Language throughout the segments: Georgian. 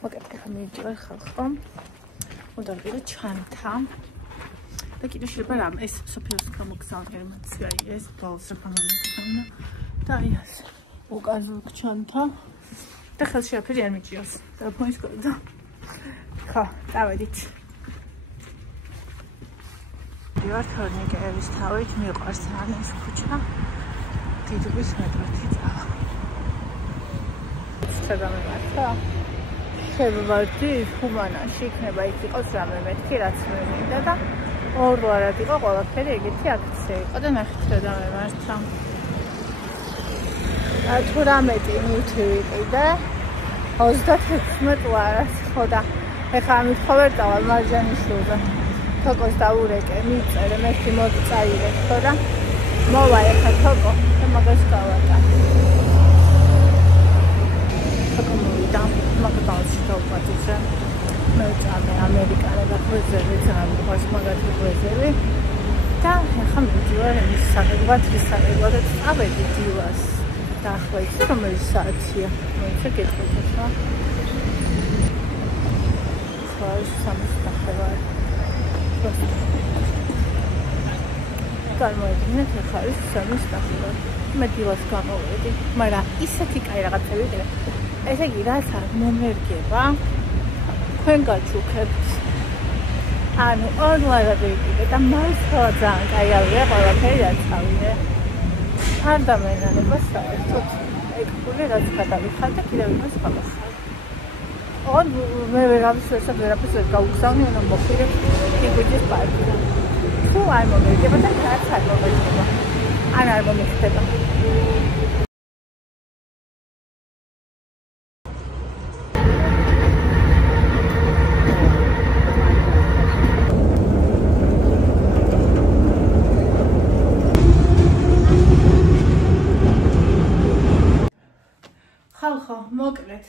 მოკეთე ხმიჭვარ ხალხო. უნდა ვიყიდე ჩანთა. და კიდე შეიძლება რამ ეს სოფიოს გამოგზავნე მაცია ეს ბოლოს რა გამომიხსნა და აი ეს უკაზრ ჩანთა და ხელში აფერი არ მიჭიროს ტელეფონის კოდი. ხო, დავედით. ვარ თორნიკეების თავით მიყვარს ანის ქუჩა. დიდუბის მეტროთი წავა. გამემართა შევვარდი ხუმანაში იქნება იქ იყოს რამე მეთქი რაც მე მინდა და ორ-ვარად იყო ყველაფერი ეგეთი აქცია იყო და ნახეთ რა დამემართა 18 ნივთი ვიყიდე 36 ლარას ხო და ეხლა ამით ხო ვერ წავალ მარჯანიშვილზე თოკოს დაურეკე მიწერე მეთქი მოწაირე ხო და მოვა ეხლა თოკო და მაგას გავატარე მაგდალში დავпатიზე მე წამე ამერიკანა ხვეზები ძალიან გვყავს მაგათი ხვეზები და ახლა მივიდივარ ის საღებად და წავედი დილას და ახლა იცი რომელი საათია მოიცა გეტყვით ხო ხოშ სამსახევარ წარმოიდგინეთ ახლა ის სამსახევარ მე დილას გამოვედი მაგრამ ისეთი კაი რაღაცები ვიყიდე ესე იგი რაც არ მომერგება თქვენ გაჩუქებთ ანუ ორ-ვარად ვიყიდე და მართლა ძალიან კაი ავიღე ყველაფერი რაც ავიღე არ დამენანება საერთოდ ეგ რაც გადავიხარ და კიდევ იმას ხალხა მე ვერაფერს ვერ გავუგზავნე უნდა მოხირებ იგუჯის პარკი თუ არ მომერგება და რაც არ მომერგება არ მომიხდება ხალხო, მოკლედ.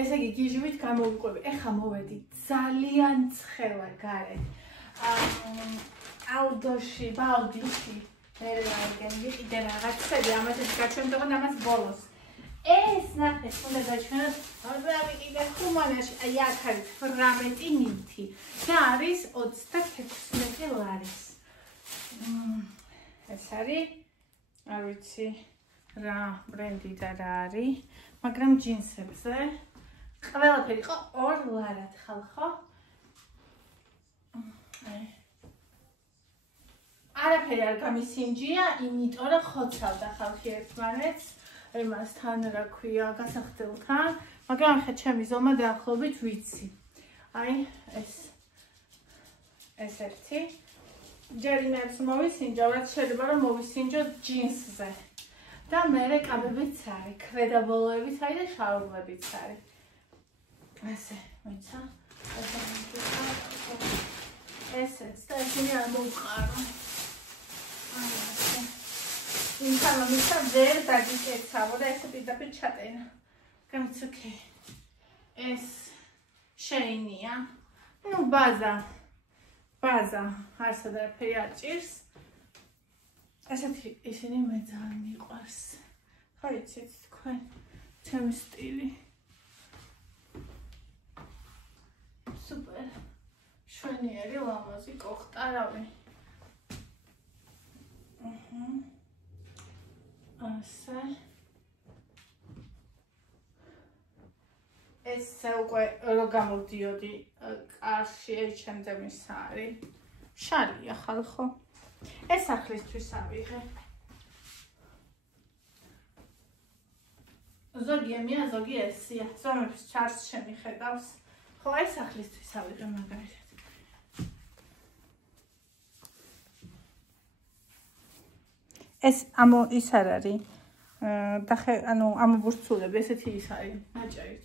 ესე იგი გიჟვით გამოვიყვები. ეხლა მოვედი ძალიან ცხელა გარეთ. აუდოში, ბალდიში. მე რაიგენ ვიყიდე რაღაცები, ამასაც გაჩვენებთ ამას ბოლოს. ეს ნახეთ, უნდა გაჩვენოთ, რა ვიყიდე ხუმანაში. აი აქ არის 18 ნივთი და არის 36 ლარის. ეს არის, არ ვიცი, რა ბრენდი და რა არის. მაგრამ ჯინსებზე ყველაფერი იყო 2 ლარად ხალხო. არაფერი არ გამისინჯია, იმიტომ რომ ხოცავდა ხალხი ერთმანეთს, იმასთან რა ქვია, გასახდელთან, მაგრამ ახლა ჩემი ზომა დაახლოებით ვიცი. აი ეს ერთი. ჯერ იმებს მოვისინჯო, რაც შეიძლება რომ მოვისინჯო ჯინსზე. და მერე კაბებიც არის, ქვედაბოლოებიც არის და შაურმებიც არის. ესე, მოიცა? ესეც და ისინი არ მოვყარო. იმიტომ რომ ისა ვერ დაგიკეცავო და ესე პირდაპირ ჩატენა. გამიც ოკეი. ეს შეინია. ნუ ბაზა. არსად არაფერი არ ჭირს. ესეთი ისინი მე ძალიან მიყვარს. ხო იცით თქვენ ჩემი სტილი. სუპერ. შვენიერი ლამაზი კოხტარავი. ასე. ეს უკვე რო გამოვდიოდი კარში H&M-ზე მის არის. შარია ხალხო. ეს სახლისთვის ავიღე. ზოგი ემია, ზოგი ესია. ზომებს ჩარს შემიხედავს. ხო, ეს სახლისთვის ავიღე მაგალითად. ეს ის არ არის. ანუ ამობურცულები, ესეთი ის არის. ნაჭერი.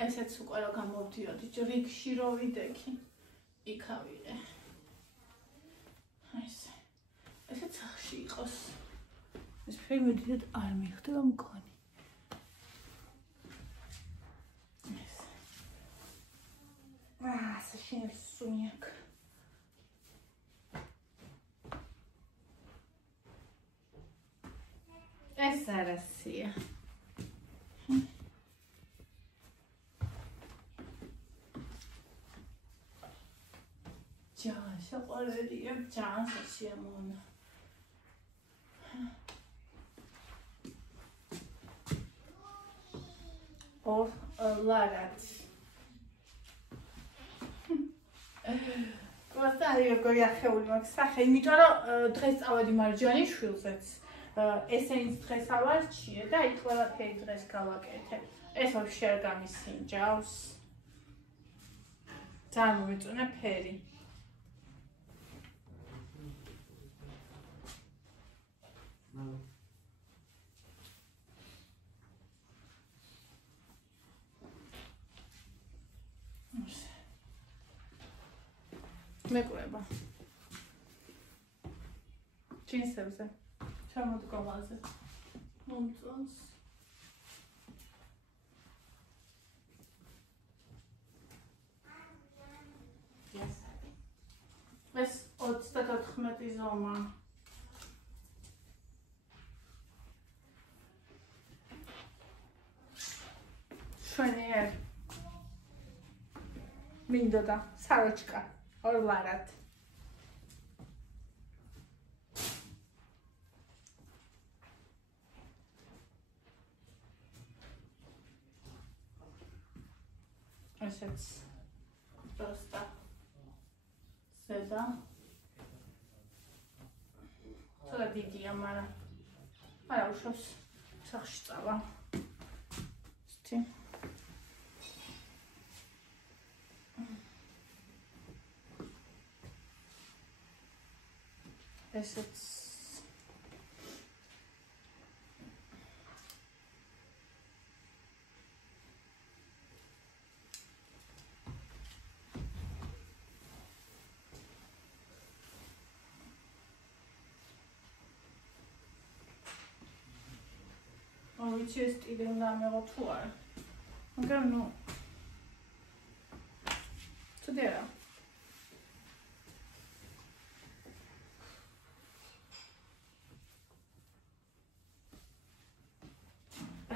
ესეც უკვე რა გამოვდიოდი რიგში რო ვიდექი იქ ავიღე ესეც სახში იყოს ეს ხელი მედიდად არ მიხდება მქონი. Совершенно сумняк. ეს არასია. ჯანსა ყოლედია, ჯანსა შეამონა. ორ ლარაც. Просто როგორი ახეული მაქვს სახე, იმიტომ რომ დღეს წავედი მარჯანიშვილზეც. ესეინც დღეს ავარჩიე და იქ ყველაფერი დღეს გავაკეთე. ეს ვაფშე არ გამისინჯავს. ძალიან მომეწონა ფერი. მეკვება. ჯინსებზე. ჩამოდგომაზე. მომწონს. ეს 34 ზომა. შვენიერ. მინდოდა საროჩკა. ორ ლარად. ესეც პროსტა ზედა ცოტა დიდია, მაგრამ არა უშავს სახში წავა. ისეთი ესეც ვიცი ეს სტილი უნდა ამეღო თუ არა. მაგრამ ნუ ცუდი არა.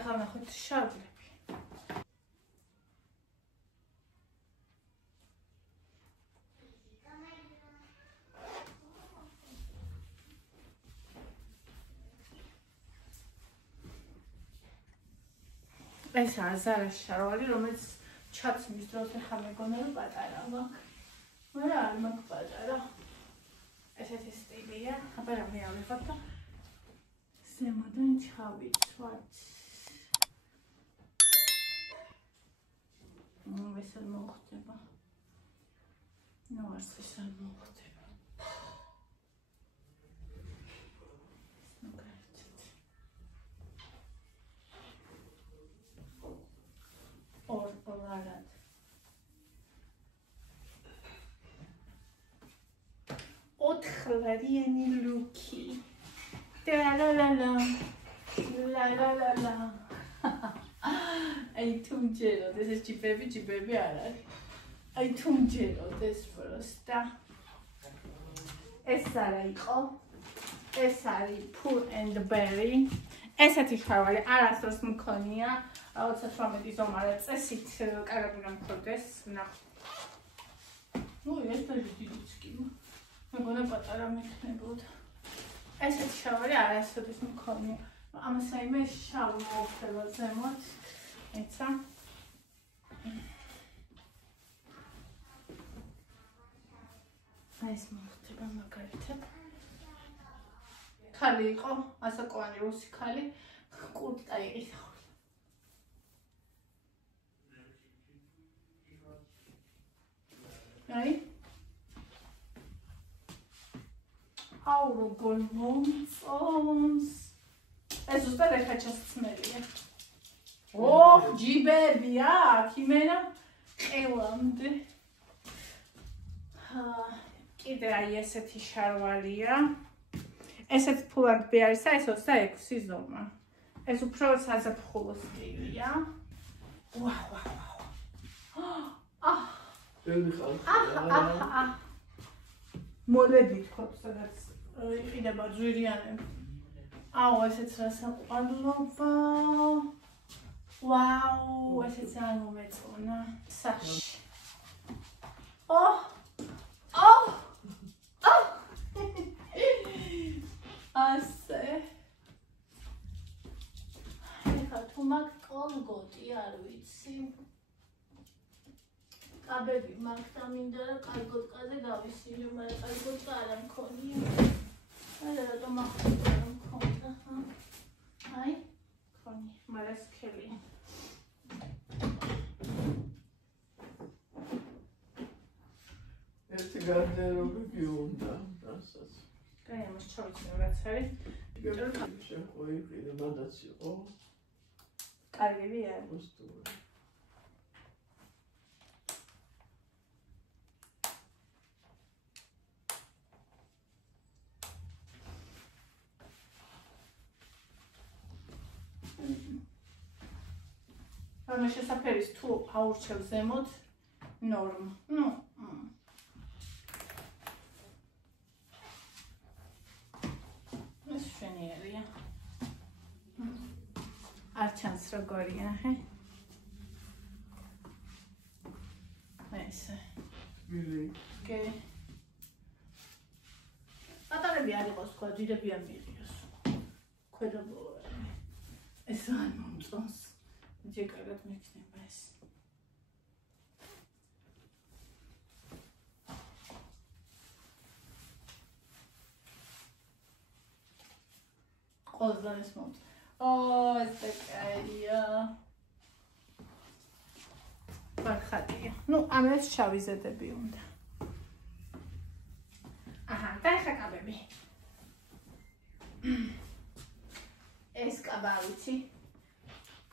ახლა ნახოთ შარდლები. ეს აზარას შარვალი, რომელიც ჩაცმის დროს ახლა მეგონა რომ პატარა მაქვს. მაგრამ არ მაქვს პატარა. ესეთი სტილია. აბა რა მეავიღოთ და ზემოდან ჩავიცვათ. ეს არ მოხდება. ნუ არც ეს არ მოხდება. ლარად. ოთხლარიანი ლუკი. ლა-ლა-ლა-ლა. ლა-ლა-ლა-ლა. აი თუმჯეროდ, ეს ჯიბები არ არის. აი თუმჯეროდ ეს პროსტა. ეს არა იყო. ეს არის Pull and Berry. ესეთი ხავალი არასდროს მქონია. 28 ზომარა წესით კარგად უნდა მქონდეს. ნახოთ. ნუ ეს დაჟე დიდიც კი. მეგონა პატარა მექნებოდა. ესეთი ხავალი არასდროს მქონია. ამას აიმე შავი მოხდება ზემოთ. ეცა. ეს მოხდება მაგალითად. ხალი იყო, ასაკოვანი რუსი ხალი, კურტკა იყიდა. აი? აუ როგორ მომწონს. ეს ზუსტად ეხაჩას ძმელია. ოხ, ჯიბები აქ, იმენა ყელამდე. კიდე აი ესეთი შარვალია. ესეც ფულადბი არის და ეს 26 ზომა. ეს უფრო საზაფხულო სტილია. მოლები თქოს, სადაც იყიდება ძვირიანები. აუ, ესეც რა საყვარლობა. ვაუ, ესეც ძალიან მომეწონა. საში. ასე. ეხლა თუ მაქვს კოლგოტი, არ ვიცი. კაბები მაქვს და მინდა რომ კალგოტკაზე გავისინო, მაგრამ კალგოტკა არ მქონია. არა, რატომ ახლა არ მქონდა, ხა? აი, მქონია, მაგრამ სქელია. ერთი გარდერობები უნდა, რასაც. კაი, ამას ჩავიცნო რაც არის. შეხვი, მანდაც იყო. კარგია. მოსტური. ანუ შესაფერის თუ აურჩევ ზემოთ ნორმა. ეს შენიერია. არ ჩანს როგორია, ჰე? ესე. კი. პატარები არ იყოს თქვა, დიდები არ მიიღოს. ქვედა ბოლოები. ეს არ მომწონს. ჯერ კარგად მექნება ეს. ყოლზე ეს მომწონს. ეს კაია. ბარხატია. ნუ ამას შავიზედები უნდა. აჰა, დაიხაკაბები. ეს კაბა ვიცი.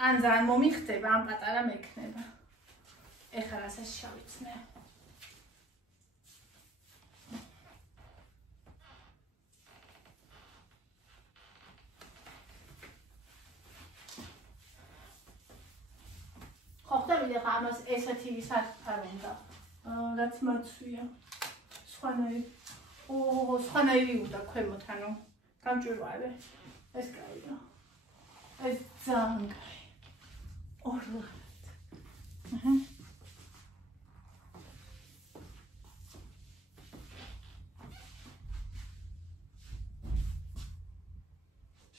ან ძალიან მომიხდება, ან პატარა მექნება. ეხლა რასაც შავიცნე. ხო, ხდები ხა ამას ესეთი ვისაც არ უნდა. რაც მაცვია. სხვანაირი. სხვანაირი უნდა ქვემოთ, ანუ გამჭვირვალე. ეს კაია. ეს ძალიან კაი. ორლად.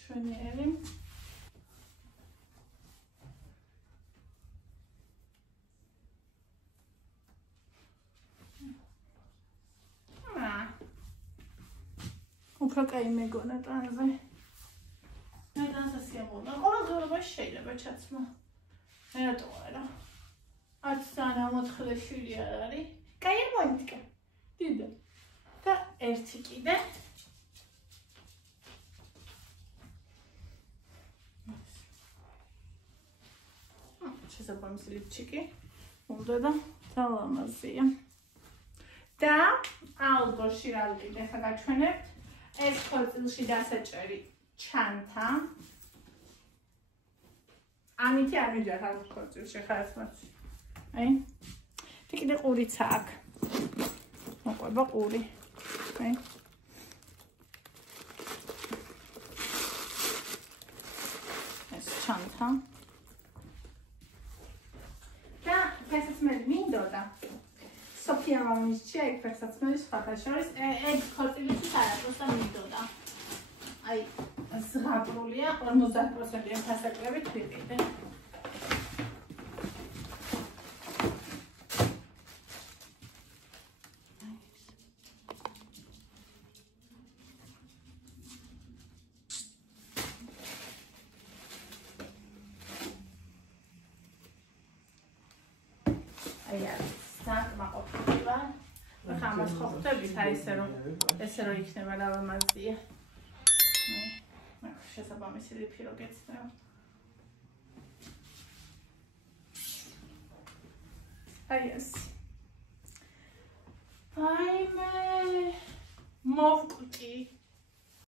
შვენიერი. უფრო კაი მეგონა ტანზე. მე დასასიამოვნო. ყოველდღიურობაში შეიძლება ჩაცმა. მე რატო არა? არც ძალიან მოთხლე შვილი არ არის. კაი არ მოიწკა. დიდა. და ერთი კიდე. შესაბამისი ლიფჩიკი. უნდა და ძალამაზია. და ალბოში რა ვიყიდე, ხა გაჩვენებთ. ეს ქორწილში დასაჭერი ჩანთა. ამითი არ მიჯერა ქორწილში ხარაც მათი. აი. კიდე ყურიც აქვს. მოყვება ყური. აი. ეს ჩანთა. და ფესაცმელი მინდოდა. სოფია მამიჩია ეგ ფესაცმელი სხვათა შორის ეგ ქორწილში არაფერს მინდოდა. აი, ზღაპრულია 50% ფასაკლებით ვიყიდე. აი, საკმაყოფილება. ახლა ამას ხო ხვდებით, აი ესე რომ იქნება ლავამაზია. შესაბამისი ლიფი რო გეცნო. აი ეს. აი მე მოვკვდი.